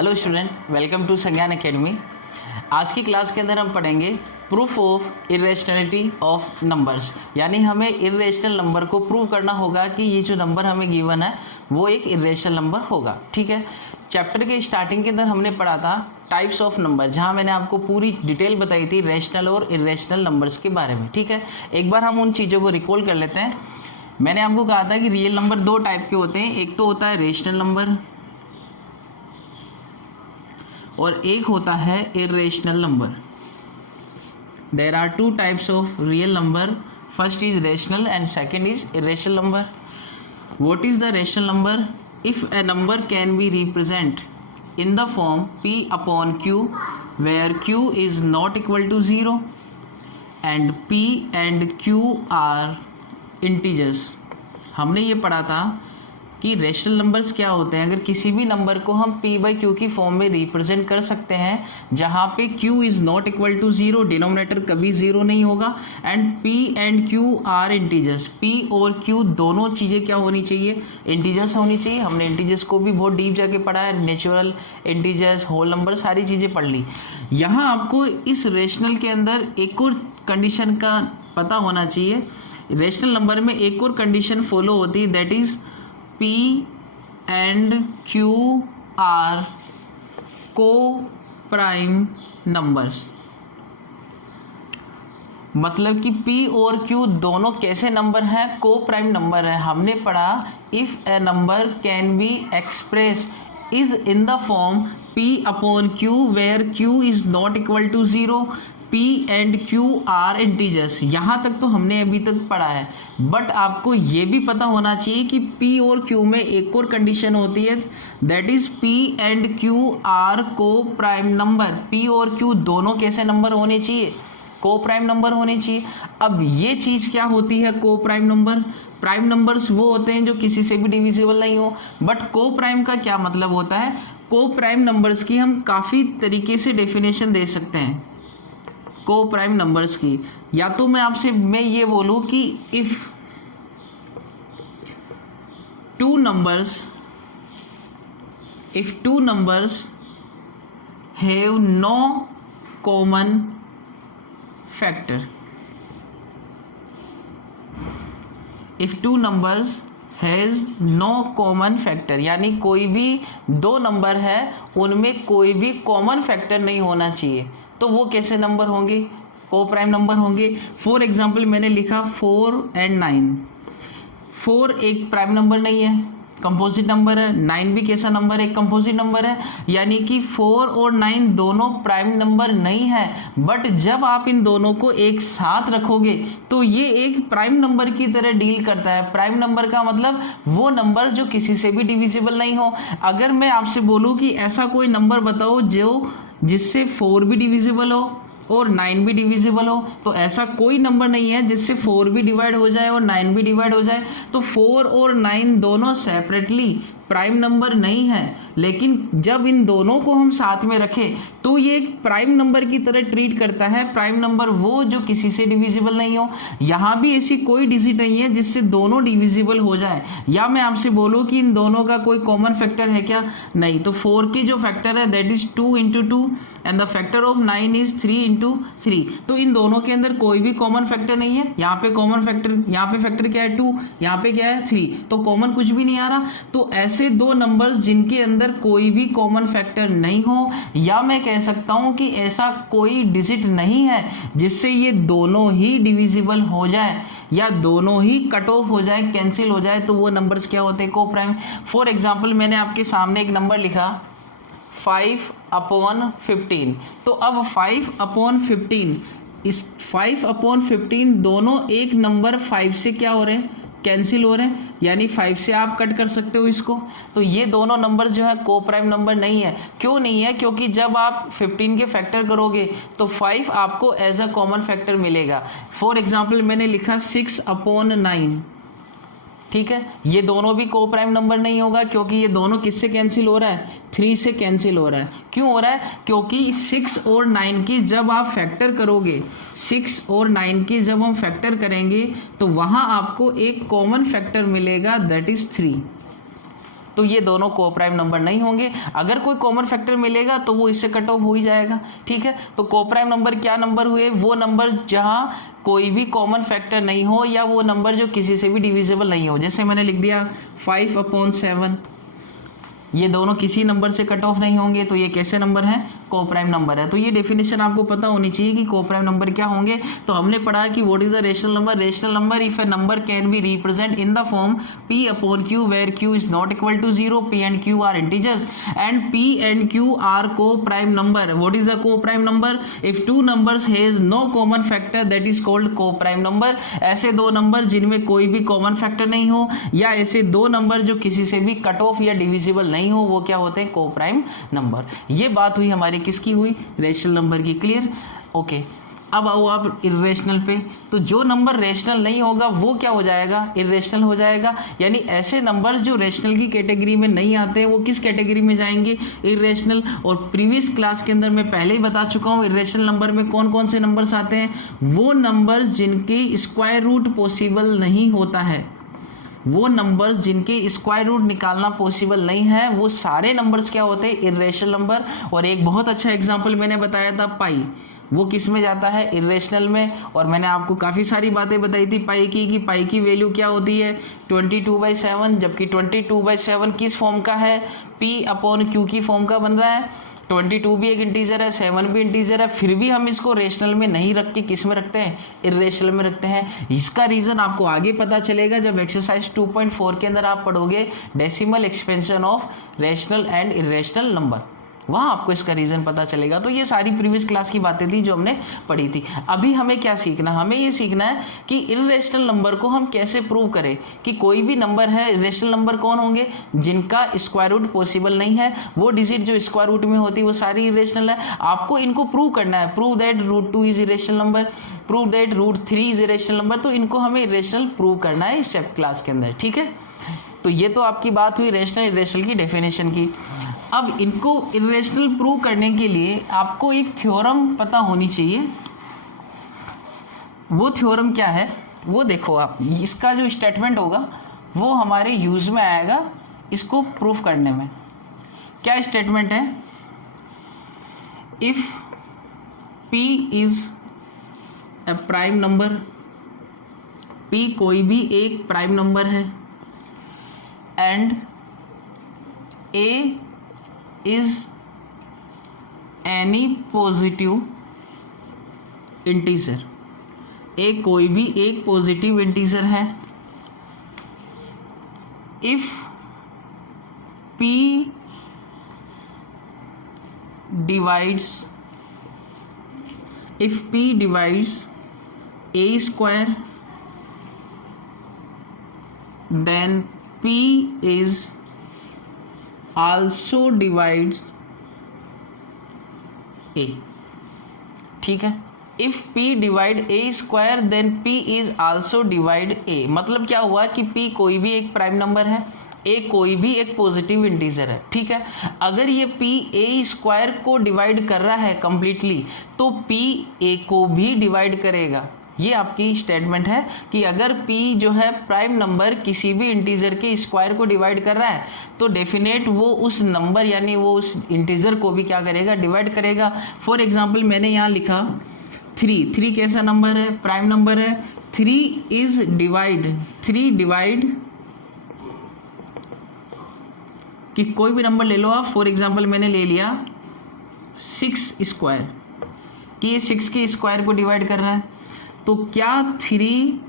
Hello student, welcome to संज्ञान academy. आज की क्लास के अंदर हम पढ़ेंगे proof of irrationality of numbers, यानी हमें इरेशनल नंबर को प्रूव करना होगा कि ये जो नंबर हमें गिवन है वो एक इरेशनल नंबर होगा। ठीक है, चैप्टर के स्टार्टिंग के अंदर हमने पढ़ा था टाइप्स ऑफ नंबर, जहाँ मैंने आपको पूरी डिटेल बताई थी रेशनल और इरेशनल नंबर्स के बारे में। ठीक है, एक बार हम उन चीज़ों को रिकॉल कर लेते हैं। मैंने आपको कहा था कि रियल नंबर दो टाइप के होते हैं, एक तो होता है रेशनल नंबर और एक होता है irrational number. There are two types of real number, first is rational and second is irrational number. What is the rational number? If a number can be represent in the form p upon q where q is not equal to 0 and p and q are integers। हमने ये पढ़ा था कि rational numbers क्या होते हैं। अगर किसी भी नंबर को हम p बाई क्यू की फॉर्म में रिप्रेजेंट कर सकते हैं जहाँ पे q is not equal to 0, denominator कभी 0 नहीं होगा, and p and q are integers. p और q दोनों चीज़ें क्या होनी चाहिए? इंटीजर्स होनी चाहिए। हमने इंटीजर्स को भी बहुत डीप जाके पढ़ा है, नेचुरल इंटीजर्स, होल नंबर, सारी चीज़ें पढ़ ली। यहाँ आपको इस रेशनल के अंदर एक और कंडीशन का पता होना चाहिए। रेशनल नंबर में एक और कंडीशन फॉलो होती है, that is P and Q are co-prime numbers। मतलब कि P और Q दोनों कैसे नंबर हैं? को प्राइम नंबर है। हमने पढ़ा if a number can be express is in the form P upon Q where Q is not equal to 0, P and Q are integers. यहाँ तक तो हमने अभी तक पढ़ा है, बट आपको ये भी पता होना चाहिए कि P और Q में एक और कंडीशन होती है, that is P and Q are को प्राइम नंबर। P और Q दोनों कैसे नंबर होने चाहिए? को प्राइम नंबर होने चाहिए। अब ये चीज़ क्या होती है को प्राइम नंबर? प्राइम नंबर्स वो होते हैं जो किसी से भी डिविजिबल नहीं हो, बट को प्राइम का क्या मतलब होता है? को प्राइम नंबर्स की हम काफ़ी तरीके से डेफिनेशन दे सकते हैं को प्राइम नंबर्स की। या तो मैं ये बोलूं कि if two numbers have no common factor, if two numbers has no common factor, यानी कोई भी दो नंबर है उनमें कोई भी कॉमन फैक्टर नहीं होना चाहिए, तो वो कैसे नंबर होंगे? को प्राइम नंबर होंगे। फॉर एग्जाम्पल मैंने लिखा 4 एंड 9। 4 एक प्राइम नंबर नहीं है, कंपोजिट नंबर है। 9 भी कैसा नंबर है? एक कंपोजिट नंबर है। यानी कि 4 और 9 दोनों प्राइम नंबर नहीं है, बट जब आप इन दोनों को एक साथ रखोगे तो ये एक प्राइम नंबर की तरह डील करता है। प्राइम नंबर का मतलब वो नंबर जो किसी से भी डिविजिबल नहीं हो। अगर मैं आपसे बोलूँ कि ऐसा कोई नंबर बताओ जिससे 4 भी डिविजिबल हो और 9 भी डिविजिबल हो, तो ऐसा कोई नंबर नहीं है जिससे 4 भी डिवाइड हो जाए और 9 भी डिवाइड हो जाए। तो 4 और 9 दोनों सेपरेटली प्राइम नंबर नहीं है, लेकिन जब इन दोनों को हम साथ में रखें तो ये एक प्राइम नंबर की तरह ट्रीट करता है। प्राइम नंबर वो जो किसी से डिविजिबल नहीं हो। यहाँ भी ऐसी कोई डिजिट नहीं है जिससे दोनों डिविजिबल हो जाए। या मैं आपसे बोलूँ कि इन दोनों का कोई कॉमन फैक्टर है क्या? नहीं। तो 4 की जो फैक्टर है that is 2 into 2 and the factor of 9 is 3 into 3। तो इन दोनों के अंदर कोई भी कॉमन फैक्टर नहीं है। यहाँ पे कॉमन फैक्टर, यहाँ पे फैक्टर क्या है? 2, यहाँ पे क्या है? 3, तो कॉमन कुछ भी नहीं आ रहा। तो ऐसे दो नंबर्स जिनके अंदर कोई भी कॉमन फैक्टर नहीं हो, या मैं कह सकता हूं कि ऐसा कोई डिजिट नहीं है जिससे ये दोनों ही डिविजिबल हो जाए या दोनों ही कट ऑफ हो जाए, कैंसिल हो जाए, तो वो नंबर्स क्या होते हैं? को प्राइम। फॉर एग्जाम्पल मैंने आपके सामने एक नंबर लिखा 5 अपॉन 15। तो अब 5 अपॉन 15, इस 5 अपॉन 15 दोनों एक नंबर 5 से क्या हो रहे हैं? कैंसिल हो रहे हैं, यानी 5 से आप कट कर सकते हो इसको। तो ये दोनों नंबर जो है को प्राइम नंबर नहीं है। क्यों नहीं है? क्योंकि जब आप 15 के फैक्टर करोगे तो 5 आपको एज अ कॉमन फैक्टर मिलेगा। फॉर एग्जांपल मैंने लिखा 6 अपॉन 9। ठीक है, ये दोनों भी को प्राइम नंबर नहीं होगा, क्योंकि ये दोनों किससे कैंसिल हो रहा है? 3 से कैंसिल हो रहा है। क्यों हो रहा है? क्योंकि 6 और 9 की जब आप फैक्टर करोगे, 6 और 9 की जब हम फैक्टर करेंगे तो वहाँ आपको एक कॉमन फैक्टर मिलेगा, दैट इज 3। तो ये दोनों को प्राइम नंबर नहीं होंगे। अगर कोई कॉमन फैक्टर मिलेगा तो वो इससे कट ऑफ हो ही जाएगा, ठीक है। तो को प्राइम नंबर क्या नंबर हुए? वो नंबर जहां कोई भी कॉमन फैक्टर नहीं हो या वो नंबर जो किसी से भी डिविजिबल नहीं हो। जैसे मैंने लिख दिया 5/7, ये दोनों किसी नंबर से कट ऑफ नहीं होंगे, तो ये कैसे नंबर है? को प्राइम नंबर है। तो ये डेफिनेशन आपको पता होनी चाहिए कि को प्राइम नंबर क्या होंगे। तो हमने पढ़ा कि what is the rational number? Rational number if a number can be represent in the form p/q where q is not equal to 0, p and q are integers and p and q are को prime number. What is the co prime number? If two numbers has no common factor that is called co prime number. ऐसे दो number जिनमें कोई भी common factor नहीं हो या ऐसे दो नंबर जो किसी से भी कट ऑफ या डिविजिबल नहीं हो, वो क्या होते हैं? को प्राइम नंबर। ये बात हुई हमारी किसकी हुई? रेशनल नंबर की। क्लियर? ओके। अब आओ आप इर्रेशनल पे। तो जो नंबर रेशनल नहीं होगा वो क्या हो जाएगा? इर्रेशनल हो जाएगा। यानी ऐसे नंबर्स जो रेशनल की कैटेगरी में नहीं आते वो किस कैटेगरी में जाएंगे? इर्रेशनल। और प्रीवियस क्लास के अंदर मैं पहले ही बता चुका हूँ इर्रेशनल नंबर में कौन कौन से नंबर्स आते हैं। वो नंबर्स जिनके स्क्वायर रूट पॉसिबल नहीं होता है, वो नंबर्स जिनके स्क्वायर रूट निकालना पॉसिबल नहीं है, वो सारे नंबर्स क्या होते हैं? Irrational number. और एक बहुत अच्छा एग्जांपल मैंने बताया था पाई, वो किस में जाता है? इर्रेशनल में। और मैंने आपको काफ़ी सारी बातें बताई थी पाई की, कि पाई की वैल्यू क्या होती है? 22/7, जबकि 22/7 किस फॉर्म का है? p/q की फॉर्म का बन रहा है। 22 भी एक इंटीजर है, 7 भी इंटीजर है, फिर भी हम इसको रेशनल में नहीं रख के किस में रखते हैं? इर्रेशनल में रखते हैं। इसका रीज़न आपको आगे पता चलेगा जब एक्सरसाइज 2.4 के अंदर आप पढ़ोगे decimal expansion of rational and irrational number, वहाँ आपको इसका रीज़न पता चलेगा। तो ये सारी प्रीवियस क्लास की बातें थी जो हमने पढ़ी थी। अभी हमें क्या सीखना? हमें ये सीखना है कि इर्रेशनल नंबर को हम कैसे प्रूव करें कि कोई भी नंबर है। इर्रेशनल नंबर कौन होंगे? जिनका स्क्वायर रूट पॉसिबल नहीं है, वो डिजिट जो स्क्वायर रूट में होती है वो सारी इर्रेशनल है। आपको इनको प्रूव करना है। Prove that √2 is irrational number, prove that √3 is irrational number. तो इनको हमें इर्रेशनल प्रूव करना है इस क्लास के अंदर, ठीक है। तो ये तो आपकी बात हुई रेशनल इर्रेशनल की डेफिनेशन की। अब इनको इर्रेशनल प्रूव करने के लिए आपको एक थ्योरम पता होनी चाहिए। वो थ्योरम क्या है वो देखो आप, इसका जो स्टेटमेंट होगा वो हमारे यूज में आएगा इसको प्रूफ करने में। क्या स्टेटमेंट है? If p is a prime number, p कोई भी एक प्राइम नंबर है, and a is any positive integer, a कोई भी एक पॉजिटिव इंटीजर है। if p divides a square, then p is also divides a, ठीक है। If p divide a square then p is also divide a। मतलब क्या हुआ कि p कोई भी एक प्राइम नंबर है, a कोई भी एक पॉजिटिव इंटीजर है, ठीक है। अगर ये p a स्क्वायर को डिवाइड कर रहा है कंप्लीटली, तो p a को भी डिवाइड करेगा। ये आपकी स्टेटमेंट है कि अगर p जो है प्राइम नंबर किसी भी इंटीजर के स्क्वायर को डिवाइड कर रहा है, तो डेफिनेट वो उस नंबर यानी वो उस इंटीजर को भी क्या करेगा? डिवाइड करेगा। फॉर एग्जांपल मैंने यहाँ लिखा 3 कैसा नंबर है? प्राइम नंबर है। 3 डिवाइड कि कोई भी नंबर ले लो आप। फॉर एग्जांपल मैंने ले लिया 6 स्क्वायर, कि ये 6 के स्क्वायर को डिवाइड कर रहा है, तो क्या 3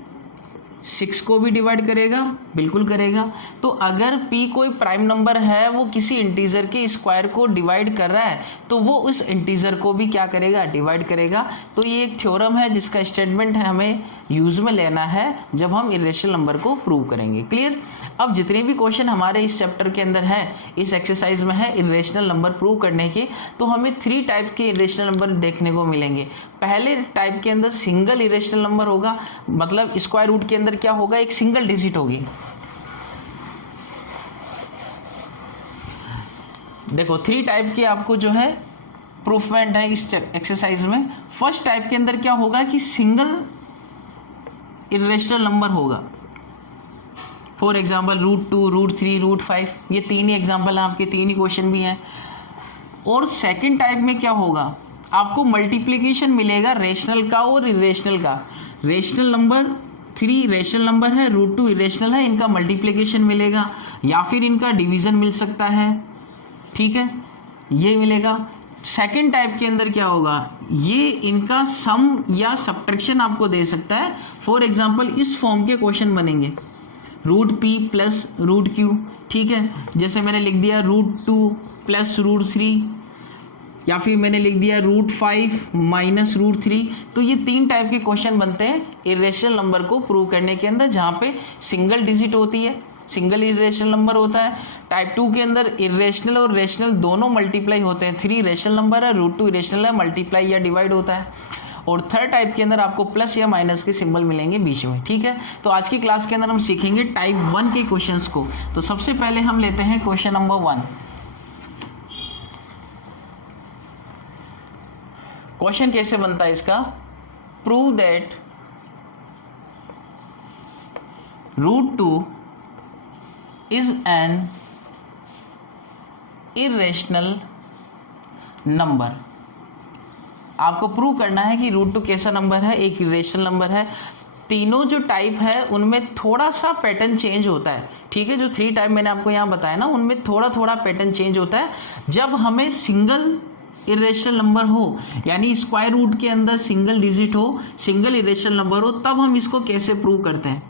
6 को भी डिवाइड करेगा? बिल्कुल करेगा। तो अगर p कोई प्राइम नंबर है, वो किसी इंटीजर के स्क्वायर को डिवाइड कर रहा है, तो वो उस इंटीजर को भी क्या करेगा? डिवाइड करेगा। तो ये एक थ्योरम है जिसका स्टेटमेंट है हमें यूज में लेना है जब हम इर्रेशनल नंबर को प्रूव करेंगे। क्लियर? अब जितने भी क्वेश्चन हमारे इस चैप्टर के अंदर हैं, इस एक्सरसाइज में है इर्रेशनल नंबर प्रूव करने के, तो हमें 3 टाइप के इर्रेशनल नंबर देखने को मिलेंगे। पहले टाइप के अंदर सिंगल इर्रेशनल नंबर होगा, मतलब स्क्वायर रूट के अंदर क्या होगा? एक सिंगल डिजिट होगी। देखो 3 टाइप के आपको जो है प्रूफमेंट है इस एक्सरसाइज में। फर्स्ट टाइप के अंदर क्या होगा कि सिंगल इर्रेशनल नंबर होगा। फॉर एग्जाम्पल √2, √3, √5, ये 3 ही एग्जाम्पल हैं आपके, 3 ही क्वेश्चन भी हैं। और सेकेंड टाइप में क्या होगा, आपको मल्टीप्लीकेशन मिलेगा रेशनल का और इरेशनल का। रेशनल नंबर 3 रेशनल नंबर है, √2 इरेशनल है, इनका मल्टीप्लीकेशन मिलेगा या फिर इनका डिवीज़न मिल सकता है, ठीक है, ये मिलेगा। सेकेंड टाइप के अंदर क्या होगा, ये इनका सम या सब्ट्रैक्शन आपको दे सकता है। फॉर एग्जांपल इस फॉर्म के क्वेश्चन बनेंगे √p प्लस √q, ठीक है, जैसे मैंने लिख दिया √2 प्लस √3, या फिर मैंने लिख दिया √5 माइनस √3। तो ये 3 टाइप के क्वेश्चन बनते हैं इरेशनल नंबर को प्रूव करने के अंदर, जहाँ पे सिंगल डिजिट होती है, सिंगल इरेशनल नंबर होता है। टाइप 2 के अंदर इरेशनल और रेशनल दोनों मल्टीप्लाई होते हैं। 3 रेशनल नंबर है, √2 इरेशनल है, मल्टीप्लाई या डिवाइड होता है। और थर्ड टाइप के अंदर आपको प्लस या माइनस के सिंबल मिलेंगे बीच में, ठीक है। तो आज की क्लास के अंदर हम सीखेंगे टाइप 1 के क्वेश्चंस को। तो सबसे पहले हम लेते हैं क्वेश्चन नंबर 1। क्वेश्चन कैसे बनता है इसका, prove that √2 is an irrational number। आपको प्रूव करना है कि √2 कैसा नंबर है, एक इरेशनल नंबर है। तीनों जो टाइप है उनमें थोड़ा सा पैटर्न चेंज होता है, ठीक है। जो 3 टाइप मैंने आपको यहाँ बताया ना, उनमें थोड़ा थोड़ा पैटर्न चेंज होता है। जब हमें सिंगल इरेशनल नंबर हो, यानी स्क्वायर रूट के अंदर सिंगल डिजिट हो, सिंगल इरेशनल नंबर हो, तब हम इसको कैसे प्रूव करते हैं,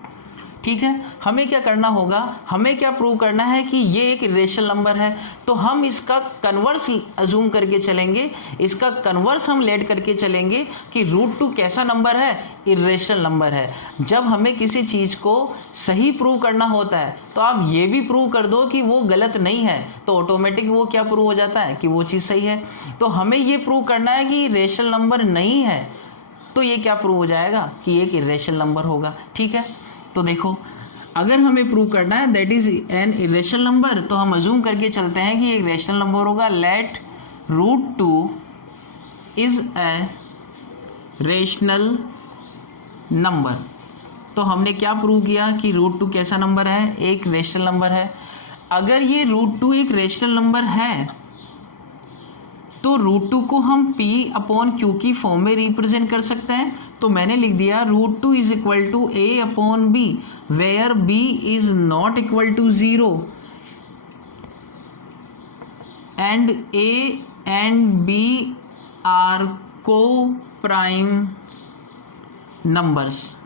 ठीक है। हमें क्या करना होगा, हमें क्या प्रूव करना है कि ये एक इरेशनल नंबर है, तो हम इसका कन्वर्स अज्यूम करके चलेंगे, इसका कन्वर्स हम लेट करके चलेंगे कि √2 कैसा नंबर है, इरेशनल नंबर है। जब हमें किसी चीज़ को सही प्रूव करना होता है तो आप ये भी प्रूव कर दो कि वो गलत नहीं है, तो ऑटोमेटिक वो क्या प्रूव हो जाता है कि वो चीज़ सही है। तो हमें ये प्रूव करना है कि इरेशनल नंबर नहीं है, तो ये क्या प्रूव हो जाएगा कि एक इरेशनल नंबर होगा, ठीक है। तो देखो, अगर हमें प्रूव करना है that is an irrational number, तो हम अज्यूम करके चलते हैं कि एक रेशनल नंबर होगा। Let √2 is a rational number. तो हमने क्या प्रूव किया कि √2 कैसा नंबर है, एक रेशनल नंबर है। अगर ये √2 एक रेशनल नंबर है तो √2 को हम p/q की फॉर्म में रिप्रेजेंट कर सकते हैं। तो मैंने लिख दिया √2 is equal to a/b, where b is not equal to 0 and a and b are को प्राइम नंबर्स।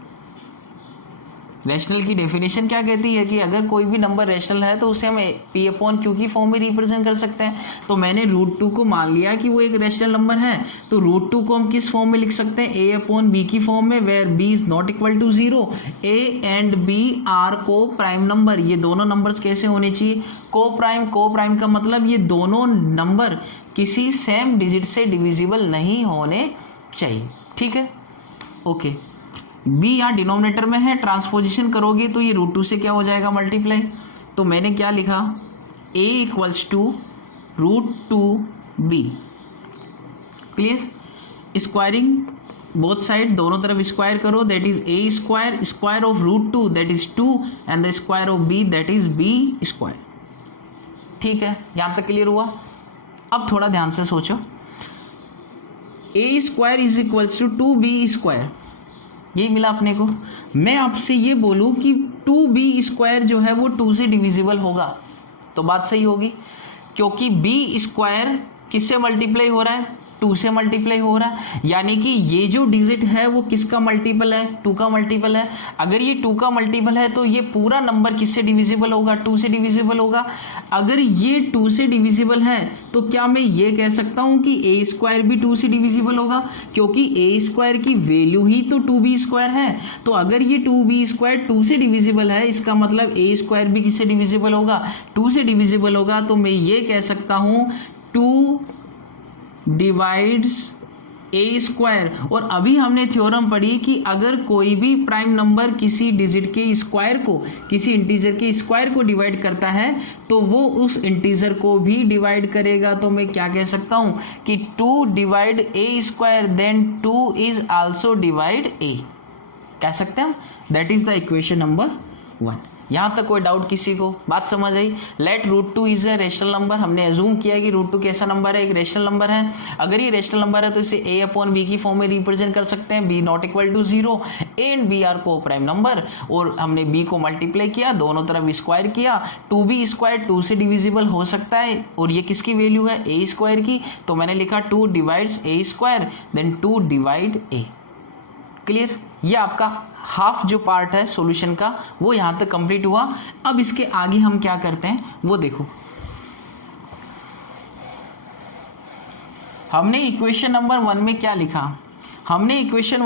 रैशनल की डेफिनेशन क्या कहती है कि अगर कोई भी नंबर रैशनल है तो उसे हम p/q की फॉर्म में रिप्रेजेंट कर सकते हैं। तो मैंने √2 को मान लिया कि वो एक रैशनल नंबर है, तो √2 को हम किस फॉर्म में लिख सकते हैं, a/b की फॉर्म में, where b is not equal to 0, a and b are को प्राइम नंबर। ये दोनों नंबर्स कैसे होने चाहिए, को प्राइम का मतलब ये दोनों नंबर किसी सेम डिजिट से डिविजिबल नहीं होने चाहिए, ठीक है, ओके। b यहाँ डिनोमिनेटर में है, ट्रांसपोजिशन करोगे तो ये √2 से क्या हो जाएगा, मल्टीप्लाई। तो मैंने क्या लिखा, a equals to √2b, clear. Squaring both side, दोनों तरफ स्क्वायर करो, that is a square, square of √2 that is 2 and the square of b that is b square, ठीक है। यहाँ तक क्लियर हुआ। अब थोड़ा ध्यान से सोचो, a square is equals to 2b square, यही मिला अपने को। मैं आपसे ये बोलूँ कि 2b स्क्वायर जो है वो 2 से डिविजिबल होगा, तो बात सही होगी, क्योंकि b स्क्वायर किससे मल्टीप्लाई हो रहा है, 2 से मल्टीप्लाई हो रहा है, यानी कि ये जो डिजिट है वो किसका मल्टीपल है, 2 का मल्टीपल है। अगर ये 2 का मल्टीपल है तो ये पूरा नंबर किससे डिविजिबल होगा, 2 से डिविजिबल होगा। अगर ये 2 से डिविजिबल है तो क्या मैं ये कह सकता हूँ कि a स्क्वायर भी 2 से डिविजिबल होगा, क्योंकि a स्क्वायर की वैल्यू ही तो 2b स्क्वायर है। तो अगर ये 2b स्क्वायर 2 से डिविजिबल है, इसका मतलब a स्क्वायर भी किससे डिविजिबल होगा, 2 से डिविजिबल होगा। तो मैं ये कह सकता हूँ 2 डिवाइड्स a स्क्वायर। और अभी हमने थ्योरम पढ़ी कि अगर कोई भी प्राइम नंबर किसी डिजिट के स्क्वायर को, किसी इंटीजर के स्क्वायर को डिवाइड करता है तो वो उस इंटीजर को भी डिवाइड करेगा। तो मैं क्या कह सकता हूँ कि 2 divide a square then 2 is also divide a, कह सकते हैं हम। That is the equation number 1। यहाँ तक कोई डाउट किसी को? बात समझ आई? Let √2 is a rational number, हमने एज्यूम किया कि √2 कैसा नंबर है? एक रेशनल नंबर है। अगर ये रेशनल नंबर है तो इसे a/b की फॉर्म में रिप्रेजेंट कर सकते हैं, b ≠ = 0, a and b are को प्राइम नंबर, और हमने b को मल्टीप्लाई किया, दोनों तरफ स्क्वायर किया, 2b² 2 से डिविजिबल हो सकता है, और ये किसकी वैल्यू है? a² की, तो मैंने लिखा 2 divides a², then 2 divide a। Clear? ये आपका हाफ जो पार्ट है सॉल्यूशन का वो यहाँ तक कंप्लीट हुआ। अब इसके आगे हम क्या करते हैं वो देखो। हमने इक्वेशन नंबर 1 में क्या लिखा? हमने इक्वेशन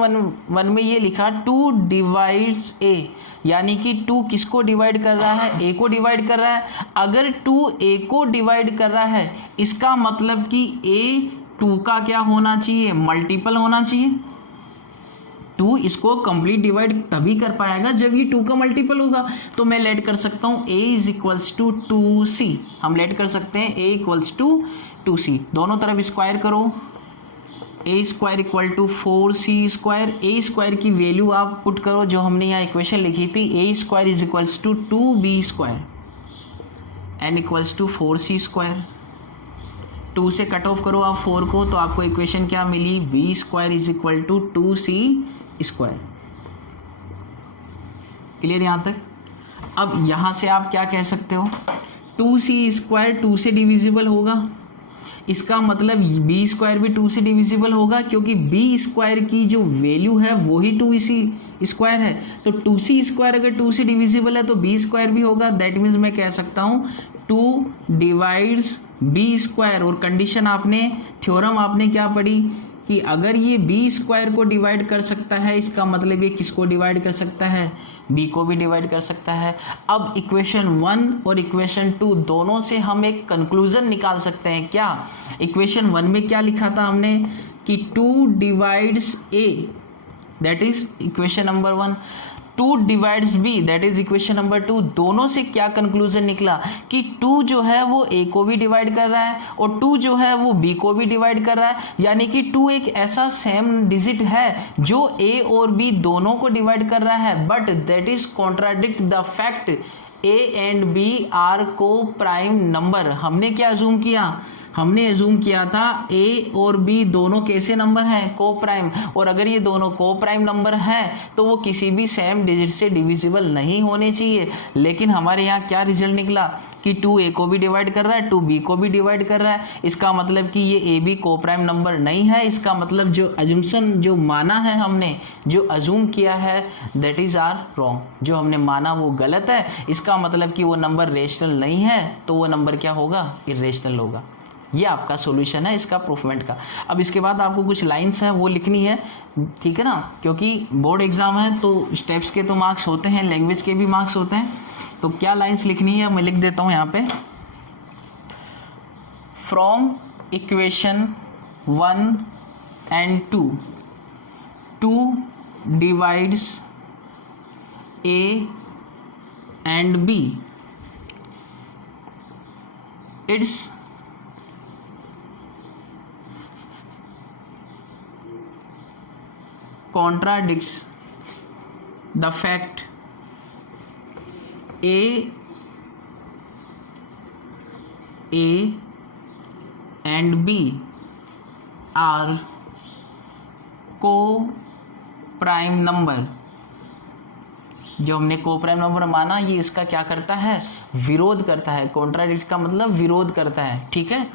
1 में ये लिखा 2 डिवाइड्स a, यानी कि 2 किसको डिवाइड कर रहा है? a को डिवाइड कर रहा है। अगर 2 a को डिवाइड कर रहा है इसका मतलब कि a 2 का क्या होना चाहिए? मल्टीपल होना चाहिए। 2 इसको कंप्लीट डिवाइड तभी कर पाएगा जब ये 2 का मल्टीपल होगा। तो मैं लेट कर सकता हूँ a = 2c, हम लेट कर सकते हैं a = 2c, दोनों तरफ स्क्वायर करो, a² = 4c², a² की वैल्यू आप पुट करो जो हमने यहाँ इक्वेशन लिखी थी, a² = 2b², n = 4c², 2 से कट ऑफ करो आप 4 को, तो आपको इक्वेशन क्या मिली? b² = 2c²। क्लियर यहाँ तक? अब यहाँ से आप क्या कह सकते हो? 2c² 2 से डिविजिबल होगा, इसका मतलब b² भी 2 से डिविजिबल होगा, क्योंकि b² की जो वैल्यू है वो ही 2c² है। तो 2c² अगर 2 से डिविजिबल है तो b² भी होगा। दैट मीन्स मैं कह सकता हूँ 2 डिवाइड्स b², और कंडीशन आपने, थ्योरम आपने क्या पढ़ी कि अगर ये b² को डिवाइड कर सकता है इसका मतलब ये किसको डिवाइड कर सकता है? b को भी डिवाइड कर सकता है। अब इक्वेशन 1 और इक्वेशन 2 दोनों से हम एक कंक्लूजन निकाल सकते हैं। क्या? इक्वेशन 1 में क्या लिखा था हमने कि 2 divides a, that is equation number 1, 2 divides b, that is equation number 2। दोनों से क्या कंक्लूजन निकला कि 2 जो है वो a को भी डिवाइड कर रहा है और 2 जो है वो b को भी डिवाइड कर रहा है, यानी कि 2 एक ऐसा सेम डिजिट है जो a और b दोनों को डिवाइड कर रहा है, but that is contradict the fact a and b are को प्राइम नंबर। हमने क्या अज्यूम किया? हमने अज्यूम किया था a और b दोनों कैसे नंबर हैं? को प्राइम, और अगर ये दोनों को प्राइम नंबर हैं तो वो किसी भी सेम डिजिट से डिविजिबल नहीं होने चाहिए। लेकिन हमारे यहाँ क्या रिजल्ट निकला कि 2 a को भी डिवाइड कर रहा है, 2 b को भी डिवाइड कर रहा है। इसका मतलब कि ये a b को प्राइम नंबर नहीं है। इसका मतलब जो अजम्पशन जो माना है हमने, जो अज्यूम किया है, दैट इज आर रॉन्ग। जो हमने माना वो गलत है। इसका मतलब कि वो नंबर रेशनल नहीं है, तो वो नंबर क्या होगा? इर्रेशनल होगा। ये आपका सॉल्यूशन है इसका प्रूफमेंट का। अब इसके बाद आपको कुछ लाइंस हैं वो लिखनी है, ठीक है ना, क्योंकि बोर्ड एग्जाम है तो स्टेप्स के तो मार्क्स होते हैं, लैंग्वेज के भी मार्क्स होते हैं। तो क्या लाइंस लिखनी है मैं लिख देता हूँ यहाँ पे। From equation 1 and 2, 2 divides a and b, it's contradicts the fact a and b are co-prime number। जो हमने को प्राइम नंबर माना ये इसका क्या करता है? विरोध करता है। कॉन्ट्राडिक्ट का मतलब विरोध करता है, ठीक है।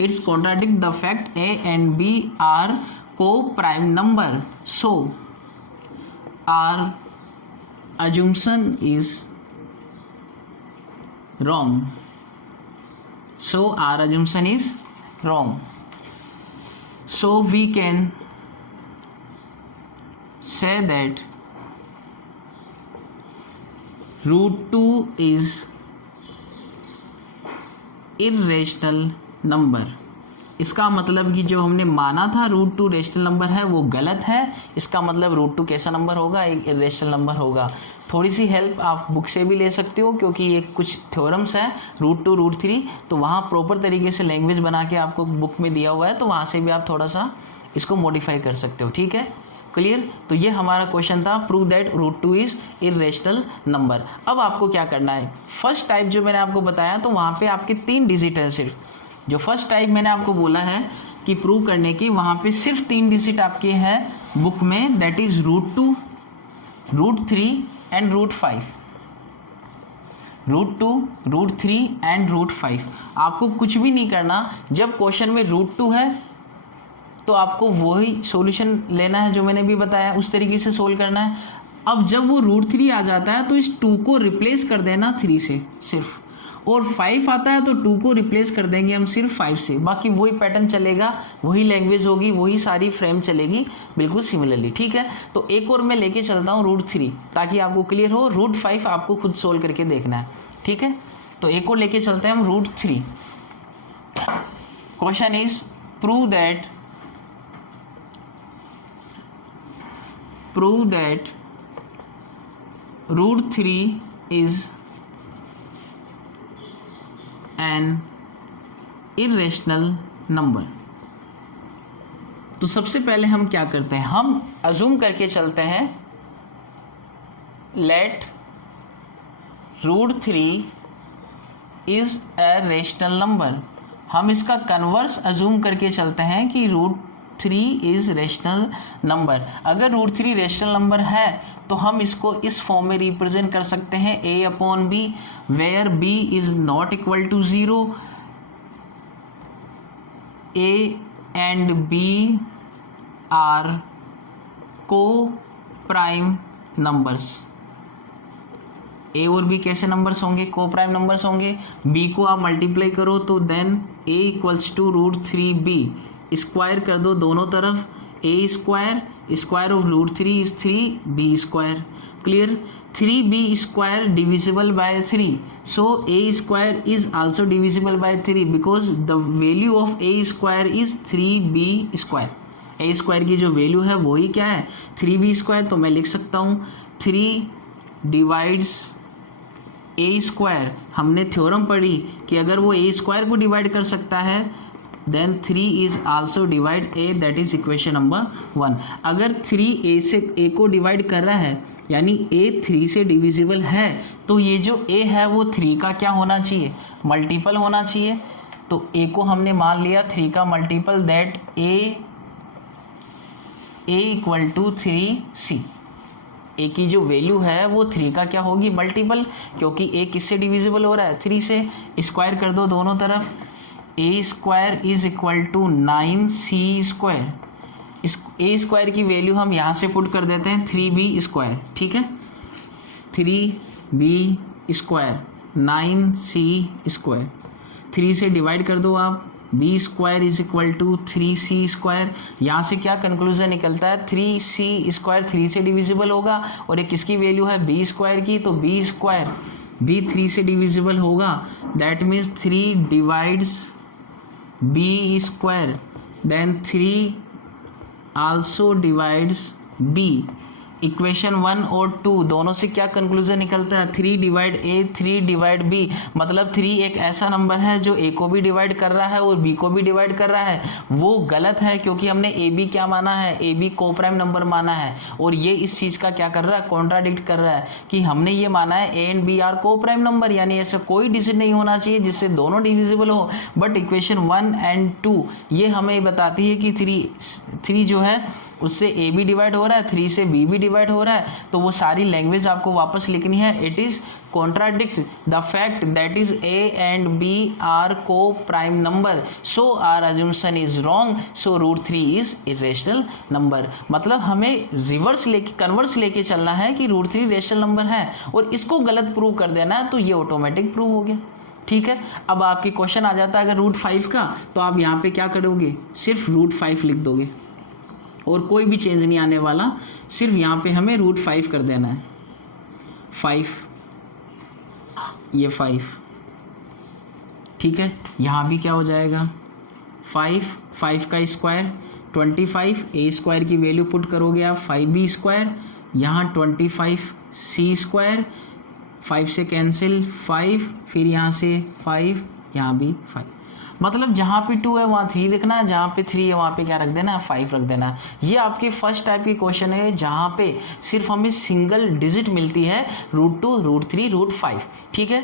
It's contradict the fact a and b are co-prime number, so our assumption is wrong. So our assumption is wrong. So we can say that √2 is irrational number। इसका मतलब कि जो हमने माना था √2 रेशनल नंबर है वो गलत है। इसका मतलब √2 कैसा नंबर होगा? एक इर्रेशनल नंबर होगा। थोड़ी सी हेल्प आप बुक से भी ले सकते हो, क्योंकि ये कुछ थ्योरम्स हैं √2 √3, तो वहाँ प्रॉपर तरीके से लैंग्वेज बना के आपको बुक में दिया हुआ है, तो वहाँ से भी आप थोड़ा सा इसको मॉडिफाई कर सकते हो, ठीक है। क्लियर। तो ये हमारा क्वेश्चन था, prove that √2 is irrational number. अब आपको क्या करना है, फर्स्ट टाइप जो मैंने आपको बताया तो वहाँ पे आपके 3 डिजिट है सिर्फ। जो फर्स्ट टाइप मैंने आपको बोला है कि प्रूव करने की, वहाँ पे सिर्फ 3 डिजिट आपके हैं बुक में, दैट इज √2, √3 एंड √5। √2, √3 एंड √5। आपको कुछ भी नहीं करना, जब क्वेश्चन में √2 है तो आपको वही सॉल्यूशन लेना है जो मैंने भी बताया, उस तरीके से सोल्व करना है। अब जब वो √3 आ जाता है तो इस 2 को रिप्लेस कर देना 3 से सिर्फ, और 5 आता है तो 2 को रिप्लेस कर देंगे हम सिर्फ 5 से। बाकी वही पैटर्न चलेगा, वही लैंग्वेज होगी, वही सारी फ्रेम चलेगी बिल्कुल सिमिलरली, ठीक है। तो एक और मैं लेके चलता हूँ √3, ताकि आपको क्लियर हो। √5 आपको खुद सोल्व करके देखना है, ठीक है। तो एक और लेके चलते हैं हम √3। Question is prove that √3 is an irrational number। तो सबसे पहले हम क्या करते हैं, हम अज्यूम करके चलते हैं, late √3 is a rational number। हम इसका कन्वर्स अज्यूम करके चलते हैं कि √3 इज रेशनल नंबर। अगर √3 रेशनल नंबर है तो हम इसको इस फॉर्म में रिप्रेजेंट कर सकते हैं, a/b, where b is not equal to 0, a and b are को प्राइम नंबर्स। a और b कैसे नंबर्स होंगे, को प्राइम नंबर्स होंगे। b को आप मल्टीप्लाई करो तो then a equals to √3b, square कर दो दोनों तरफ, a square, square of √3 is 3b square, clear. 3b square divisible by 3, so a square is also divisible by 3 because the value of a square is 3b square. a square की जो value है वही क्या है, 3b square. तो मैं लिख सकता हूँ 3 डिवाइड्स a स्क्वायर। हमने थ्योरम पढ़ी कि अगर वो a स्क्वायर को डिवाइड कर सकता है then 3 is also divide a, that is equation number 1। अगर 3 a से a को डिवाइड कर रहा है यानी a 3 से डिविजिबल है, तो ये जो a है वो 3 का क्या होना चाहिए, मल्टीपल होना चाहिए। तो a को हमने मान लिया 3 का multiple, that a equal to 3c। a की जो वैल्यू है वो 3 का क्या होगी, मल्टीपल, क्योंकि a किससे डिविजिबल हो रहा है, 3 से। स्क्वायर कर दो दोनों तरफ, a square is equal to 9c square. इस a स्क्वायर की वैल्यू हम यहाँ से पुट कर देते हैं 3b स्क्वायर, ठीक है। 3b स्क्वायर 9c स्क्वायर, 3 से डिवाइड कर दो आप, b square is equal to 3c square. यहाँ से क्या कंक्लूजन निकलता है, 3c स्क्वायर 3 से डिविजिबल होगा, और एक किसकी वैल्यू है, b स्क्वायर की, तो b स्क्वायर b 3 से डिविजिबल होगा, that means 3 divides b square, then 3 also divides b। Equation 1 और 2 दोनों से क्या कंक्लूजन निकलता है, 3 डिवाइड a 3 डिवाइड b, मतलब 3 एक ऐसा नंबर है जो a को भी डिवाइड कर रहा है और b को भी डिवाइड कर रहा है। वो गलत है क्योंकि हमने ab क्या माना है, ab को प्राइम नंबर माना है, और ये इस चीज़ का क्या कर रहा है, कॉन्ट्राडिक्ट कर रहा है कि हमने ये माना है a एंड b आर को प्राइम नंबर, यानी ऐसा कोई डिजिट नहीं होना चाहिए जिससे दोनों डिविजिबल हो। बट इक्वेशन 1 एंड 2 ये हमें बताती है कि 3 जो है उससे a भी डिवाइड हो रहा है, 3 से b भी डिवाइड हो रहा है। तो वो सारी लैंग्वेज आपको वापस लिखनी है, it is contradict the fact that is a and b are को prime number, so our assumption is wrong, so √3 is irrational number. मतलब हमें रिवर्स लेके कन्वर्स लेके चलना है कि √3 रेशनल नंबर है और इसको गलत प्रूव कर देना है, तो ये ऑटोमेटिक प्रूव हो गया, ठीक है। अब आपके क्वेश्चन आ जाता है अगर √5 का, तो आप यहाँ पे क्या करोगे, सिर्फ √5 लिख दोगे और कोई भी चेंज नहीं आने वाला, सिर्फ यहाँ पे हमें √5 कर देना है, 5, ये 5, ठीक है। यहाँ भी क्या हो जाएगा, 5 का स्क्वायर 25, a स्क्वायर की वैल्यू पुट करोगे आप 5b स्क्वायर, यहाँ 25c स्क्वायर, 5 से कैंसिल 5, फिर यहाँ से 5, यहाँ भी 5। मतलब जहाँ पे 2 है वहाँ 3 लिखना है, जहाँ पे 3 है वहाँ पे क्या रख देना है, 5 रख देना है। ये आपके फर्स्ट टाइप की क्वेश्चन है जहाँ पे सिर्फ हमें सिंगल डिजिट मिलती है, √2, √3, √5, ठीक है।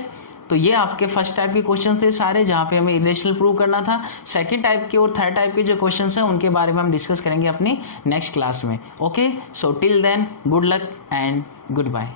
तो ये आपके फर्स्ट टाइप के क्वेश्चन थे सारे, जहाँ पे हमें इरेशनल प्रूव करना था। सेकंड टाइप के और थर्ड टाइप के जो क्वेश्चंस हैं उनके बारे में हम डिस्कस करेंगे अपनी नेक्स्ट क्लास में। Okay, so till then good luck and good bye.